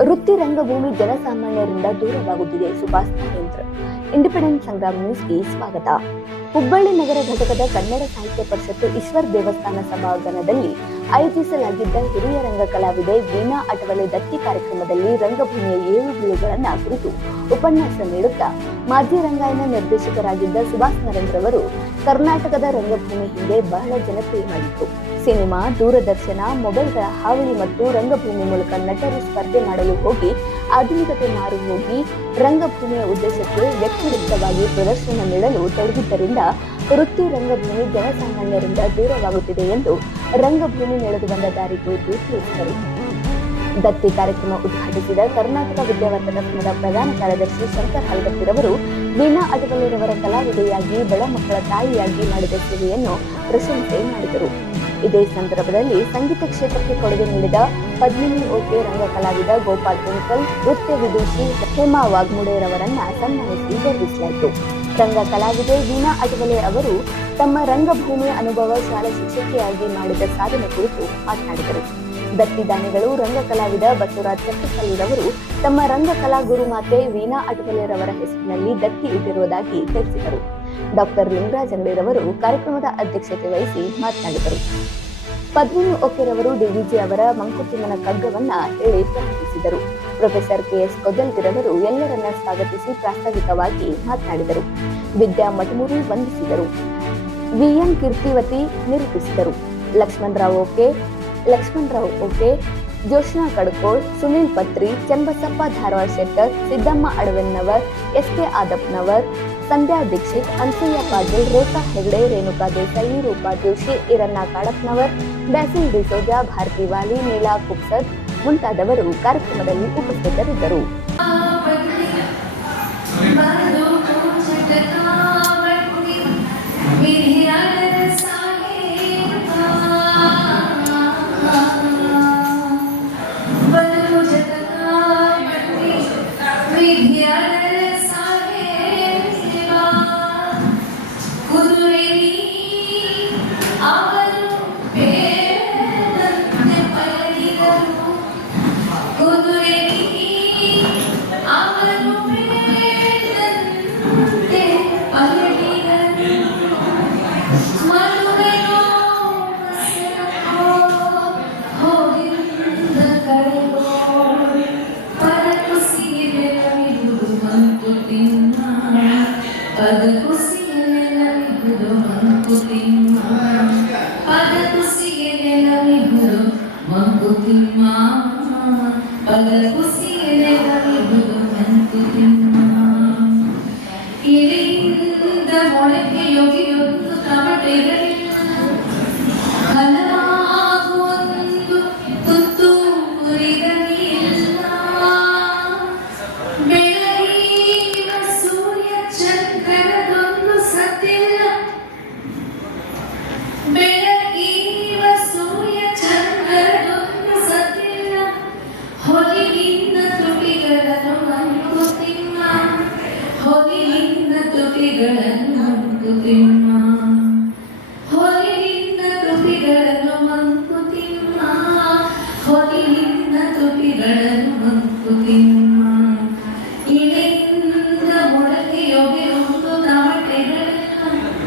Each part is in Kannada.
ವೃತ್ತಿ ರಂಗಭೂಮಿ ಜನಸಾಮಾನ್ಯರಿಂದ ದೂರವಾಗುತ್ತಿದೆ. ಸುಭಾಷ್ ಮಹೇಂದ್ರ ಇಂಡಿಪೆಂಡೆಂಟ್ ಸಂಗ್ರಾಮ್ ನ್ಯೂಸ್ಗೆ ಸ್ವಾಗತ. ಹುಬ್ಬಳ್ಳಿ ನಗರ ಘಟಕದ ಕನ್ನಡ ಸಾಹಿತ್ಯ ಪರಿಷತ್ತು ಈಶ್ವರ್ ದೇವಸ್ಥಾನ ಸಭಾಂಗಣದಲ್ಲಿ ಆಯೋಜಿಸಲಾಗಿದ್ದ ಹಿರಿಯ ರಂಗ ಕಲಾವಿದೆ ವೀಣಾ ಅಟವಲೆ ದತ್ತಿ ಕಾರ್ಯಕ್ರಮದಲ್ಲಿ ರಂಗಭೂಮಿಯ ಏಳು ಬೀಳುಗಳನ್ನ ಕುರಿತು ಉಪನ್ಯಾಸ ನೀಡುತ್ತಾ ಮಾಜಿ ರಂಗಾಯಣ ನಿರ್ದೇಶಕರಾಗಿದ್ದ ಸುಭಾಷ್ ನರೇಂದ್ರ ಅವರು ಕರ್ನಾಟಕದ ರಂಗಭೂಮಿ ಹಿಂದೆ ಬಹಳ ಜನಪ್ರಿಯವಾಗಿತ್ತು ಸಿನಿಮಾ, ದೂರದರ್ಶನ ಮೊಬೈಲ್ಗಳ ಹಾವಳಿ ಮತ್ತು ರಂಗಭೂಮಿ ಮೂಲಕ ನಟರು ಸ್ಪರ್ಧೆ ಮಾಡಲು ಹೋಗಿ ಆಧುನಿಕತೆ ಮಾರು ಹೋಗಿ ರಂಗಭೂಮಿಯ ಉದ್ದೇಶಕ್ಕೆ ವ್ಯಕ್ತಿಗತವಾಗಿ ಪ್ರದರ್ಶನ ನೀಡಲು ತೊಡಗಿದ್ದರಿಂದ ವೃತ್ತಿ ರಂಗಭೂಮಿ ಜನಸಾಮಾನ್ಯರಿಂದ ದೂರವಾಗುತ್ತಿದೆ ಎಂದು ರಂಗಭೂಮಿ ನಡೆದು ಬಂದ ದಾರಿ ಕುರಿತು ತಿಳಿಸಿದರು. ದತ್ತಿ ಕಾರ್ಯಕ್ರಮ ಉದ್ಘಾಟಿಸಿದ ಕರ್ನಾಟಕ ವಿದ್ಯಾವರ್ಧಕ ಸಂಘದ ಪ್ರಧಾನ ಕಾರ್ಯದರ್ಶಿ ಶಂಕರ್ ಹಲ್ಗತ್ತಿರವರು ವೀಣಾ ಅಟವಲ್ಲಿರವರ ಕಲಾವಿದೆಯಾಗಿ ಬಡ ಮಕ್ಕಳ ತಾಯಿಯಾಗಿ ಮಾಡಿದ ಸೇವೆಯನ್ನು ಪ್ರಶಂಸೆ ಮಾಡಿದರು. ಇದೇ ಸಂದರ್ಭದಲ್ಲಿ ಸಂಗೀತ ಕ್ಷೇತ್ರಕ್ಕೆ ಕೊಡುಗೆ ನೀಡಿದ ಪದ್ಮಿನಿ ಓಕೆ ರಂಗ ಕಲಾವಿದ ಗೋಪಾಲ್ ಕುಂಕಲ್ ನೃತ್ಯ ವಿದೇಶಿ ಹೇಮಾ ವಾಗ್ಮುಡೆಯರವರನ್ನ ಸನ್ಮಾನಿಸಿ ಗೌರವಿಸಲಾಯಿತು. ರಂಗ ಕಲಾವಿದೆ ವೀಣಾ ಅಟವಲೆ ಅವರು ತಮ್ಮ ರಂಗಭೂಮಿಯ ಅನುಭವ ಶಾಲಾ ಶಿಕ್ಷಕಿಯಾಗಿ ಮಾಡಿದ ಸಾಧನೆ ಕುರಿತು ಮಾತನಾಡಿದರು. ದತ್ತಿ ದಾನಿಗಳು ರಂಗ ಕಲಾವಿದ ಬಸವರಾಜ್ ಅವರು ತಮ್ಮ ರಂಗ ಕಲಾ ಗುರುಮಾತೆ ವೀಣಾ ಅಟವಲೆರವರ ಹೆಸರಿನಲ್ಲಿ ದತ್ತಿ ಇಟ್ಟಿರುವುದಾಗಿ ತಿಳಿಸಿದರು. ಡಾಕ್ಟರ್ ಲಿಂಗರಾಜ್ ಅಂಗಡಿರವರು ಕಾರ್ಯಕ್ರಮದ ಅಧ್ಯಕ್ಷತೆ ವಹಿಸಿ ಮಾತನಾಡಿದರು. ಪದ್ಮಿನಿ ಒಕೆರವರು ಡಿವಿಜಿ ಅವರ ಮಂಕುತಿಮ್ಮನ ಕಗ್ಗವನ್ನ ಹೇಳಿ ಪ್ರಾರ್ಥಿಸಿದರು ಪ್ರೊಫೆಸರ್ ಕೆಎಸ್ ಕೊದಲ್ಗಿರವರು ಎಲ್ಲರನ್ನ ಸ್ವಾಗತಿಸಿ ಪ್ರಾಸ್ತಾವಿಕವಾಗಿ ಮಾತನಾಡಿದರು. ವಿದ್ಯಾ ಮಟಮೂರಿ ವಂದಿಸಿದರು. ವಿಎನ್ ಕೀರ್ತಿವತಿ ನಿರೂಪಿಸಿದರು. Lakshmanrao Oke Lakshmanrao Oke Joshna Kadkol, Sunil Patri, Chembasappa Dharwad Shettar Siddamma Adavennavar S K Adapnavar Sandhya Dixit, Ansuya Patil, Rekha Hegde, Renuka Desai, Roopa Joshi Iranna Kadapnavar Basil D'Souza, Bharati Vali, Neela Kuksad ಮುಂತಾದವರು ಕಾರ್ಯಕ್ರಮದಲ್ಲಿ ಉಪಸ್ಥಿತರಿದ್ದರು.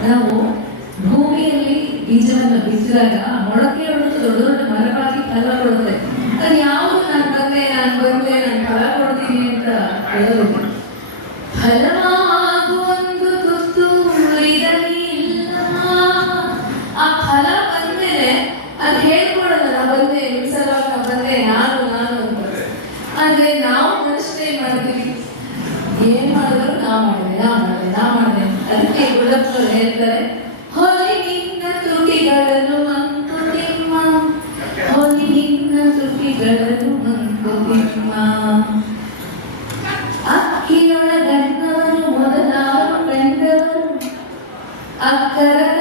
ನಾವು ಭೂಮಿಯಲ್ಲಿ ಬೀಜವನ್ನು ಬಿತ್ತಿದಾಗ ಆ ಮೊಳಕೆ ಹೊಡೆದು ದೊಡ್ಡ ದೊಡ್ಡ ಫಲ ಕೊಡುತ್ತೆ. ನಾನು ನಾನು ಬಂದೆ, ನಾನು ಫಲ ಕೊಡ್ತೀನಿ ಅಂತ ಹೇಳೋದು. ಫಲವಾಗುವೊಂದು ಉಳಿರಲಿಲ್ಲ ಆ ಫಲ ಬಂದ್ಮೇಲೆ ಅದು ಹೇಳ್ಕೊಡಲ್ಲ ಅಕ್ಕಿಯೊಳಗಣ್ಣವರು ಮೊದಲಾರು ಕಂಡವರು ಅಕ್ಕರದ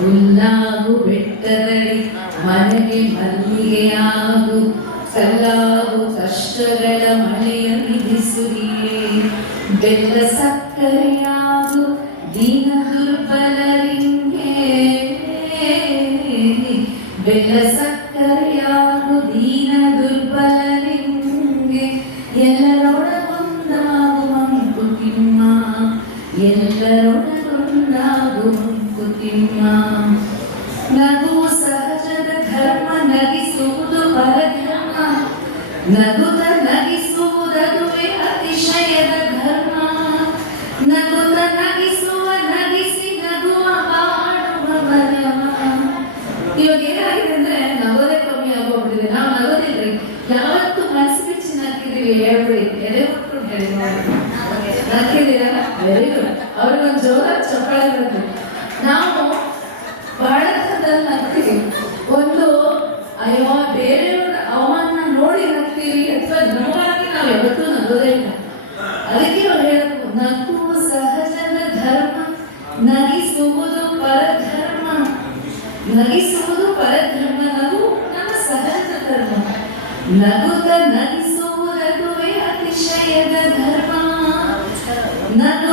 ಹುಲ್ಲಾಗು ಬೆಟ್ಟದಡಿ ಮನೆಗೆ ಮಲ್ಲಿಗೆಯಾಗು, ಕಲ್ಲಾಗು ಕಷ್ಟಗಳ ಮಳೆಯ ವಿಧಿಸುವಿಯೇ ಬೆಲ್ಲ ಸಕ್ಕರೆಯಾಗು ದೀನ ದುರ್ಬಲರಿಂಗೆ. ಬೆಲ್ಲ ಸಕ್ಕರೆಯಾಗು ದೀನ ನಗು ಸಹಜದ ಧರ್ಮ ನಗಿಸುವುದು ಪರಧರ್ಮ. ನಗುತ ನಗಿಸುವುದದುವೆ ಅತಿಶಯದ ಧರ್ಮ. ನಗುತ ನಗಿಸುವ, ನಗಿಸಿ ನಗುವ ಮಾಡುವವರ ಇವಾಗ ಏನಾಗಿದೆ ಅಂದ್ರೆ ನಗೋದೇ ಕಮ್ಮಿ ಆಗೋಗ್ಬಿಟ್ಟಿದೆ. ನಾವು ನಗೋದಿಲ್ರಿ. ಯಾವತ್ತು ಮನಸ್ಸು ಬಿಚ್ಚಿ ನಕ್ಕಿದೀವಿ ಹೇಳ್ಬಿಡಿ. ಎದೆ ಕೊಟ್ಬಿಟ್ಟು ಹೇಳಿ ನೋಡಿ. ವೆರಿ ಗುಡ್ ಅವ್ರಿಗೊಂದು ಜೋರಾಗಿ ಚಪ್ಪಾಳೆ ಬರುತ್ತೆ ನಾವು ಬಹಳತನದಲ್ಲಿ ನಗ್ತೀವಿ ಒಂದು ಅಯ್ಯೋ, ಬೇರೆಯವರ ಅವಮಾನ ನೋಡಿ ನಗ್ತೀರಿ ಅಥವಾ ನಮಗಾಗಿ ನಾವು ಯಾವತ್ತೂ ನಗೋದೇ ಇಲ್ಲ. ಅದಕ್ಕೆ ಅವ್ರು ಹೇಳಬೇಕು ನಗು ಸಹಜನ ಧರ್ಮ, ನಗಿಸುವುದು ಪರಧರ್ಮ. ನಗಿಸುವುದು ಪರಧರ್ಮ, ನಗು ನಮ್ಮ ಸಹಜ ಧರ್ಮ. ನಗುತ್ತ ನಗಿಸುವುದಕ್ಕೂ ಅತಿಶಯದ ಧರ್ಮ. ನಗುತ್ತ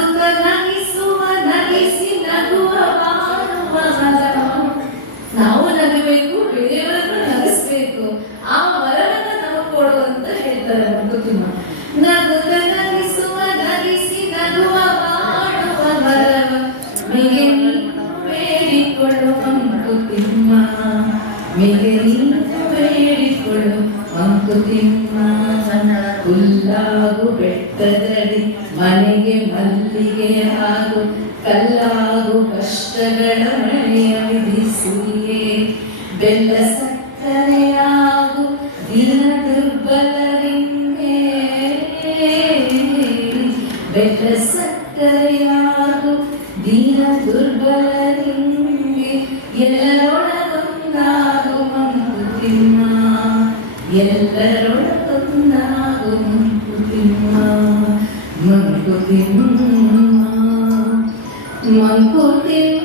ಬೇಡಿಕೊಳ್ಳು ಮಂಕುತಿಮ್ಮ ಹುಲ್ಲಾಗು ಬೆಟ್ಟದಡಿ ಮನೆಗೆ ಮಲ್ಲಿಗೆ ಹಾಗೂ ಕಲ್ಲಾಗು ಕಷ್ಟಗಳ ಮಳೆಯ ವಿಧಿಸಿಯೇ ಬೆಲ್ಲ ಸಕ್ಕರೆಯಾಗು, ದಿನ ದುರ್ಬಲರಿಂಗೆ, ಬೆಲ್ಲ ಸಕ್ಕರೆಯಾಗು, ದಿನ ದುರ್ಬಲರಿಂಗೆ, ಎಲ್ಲರೊಳಗೊಂದಾಗು ಎಲ್ಲರೊಳಗೊಂದಾಗು ಮಂಕುತಿಮ್ಮ ಮಂಕುತಿಮ್ಮ ಮಂಕುತಿಮ್ಮ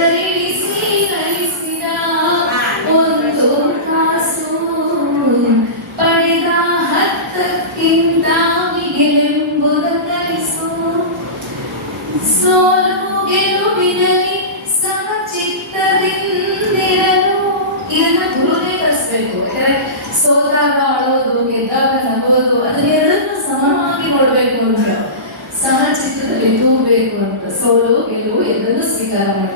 ಸೋಲು ಸಮಚಿತ್ತದಿಂದಿರಲು ಇದನ್ನ ಗುರುನೇ ಕಲಿಸ್ಬೇಕು ಯಾಕಂದ್ರೆ ಸೋತಾಗ ಅಳೋದು ಗೆದ್ದಾಗ ನಗೋದು ಅದನ್ನೆರಡನ್ನು ಸಮವಾಗಿ ನೋಡ್ಬೇಕು ಅಂತ ಸಮಚಿತ್ತದಲ್ಲಿ ತೂಗಬೇಕು ಅಂತ ಸೋಲು, ಗೆಲುವು ಎಲ್ಲರೂ ಸ್ವೀಕಾರ ಮಾಡಬೇಕು.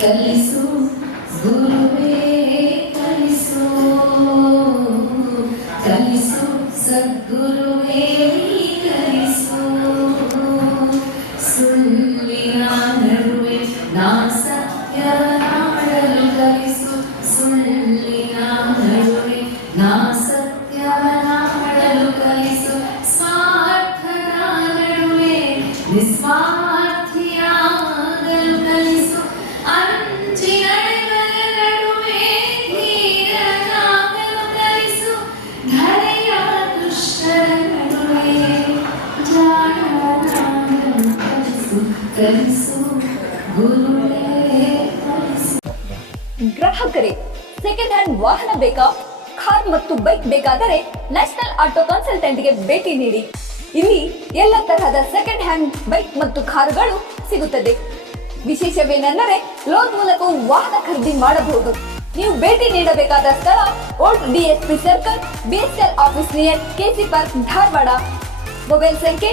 కలిసు గురు ಗ್ರಾಹಕರೇ ಸೆಕೆಂಡ್ ಹ್ಯಾಂಡ್ ವಾಹನ ಬೇಕಾ? ಕಾರ್ ಮತ್ತು ಬೈಕ್ ಬೇಕಾದರೆ ನ್ಯಾಷನಲ್ ಆಟೋ ಕನ್ಸಲ್ಟೆಂಟ್ಗೆ ಭೇಟಿ ನೀಡಿ. ಇಲ್ಲಿ ಎಲ್ಲ ತರಹದ ಸೆಕೆಂಡ್ ಹ್ಯಾಂಡ್ ಬೈಕ್ ಮತ್ತು ಕಾರುಗಳು ಸಿಗುತ್ತದೆ. ವಿಶೇಷವೇನೆಂದರೆ ಲೋನ್ ಮೂಲಕ ವಾಹನ ಖರೀದಿ ಮಾಡಬಹುದು. ನೀವು ಭೇಟಿ ನೀಡಬೇಕಾದ ಸ್ಥಳ old DSP circle BSL office near KC park Dharwad. Mobile ಸಂಖ್ಯೆ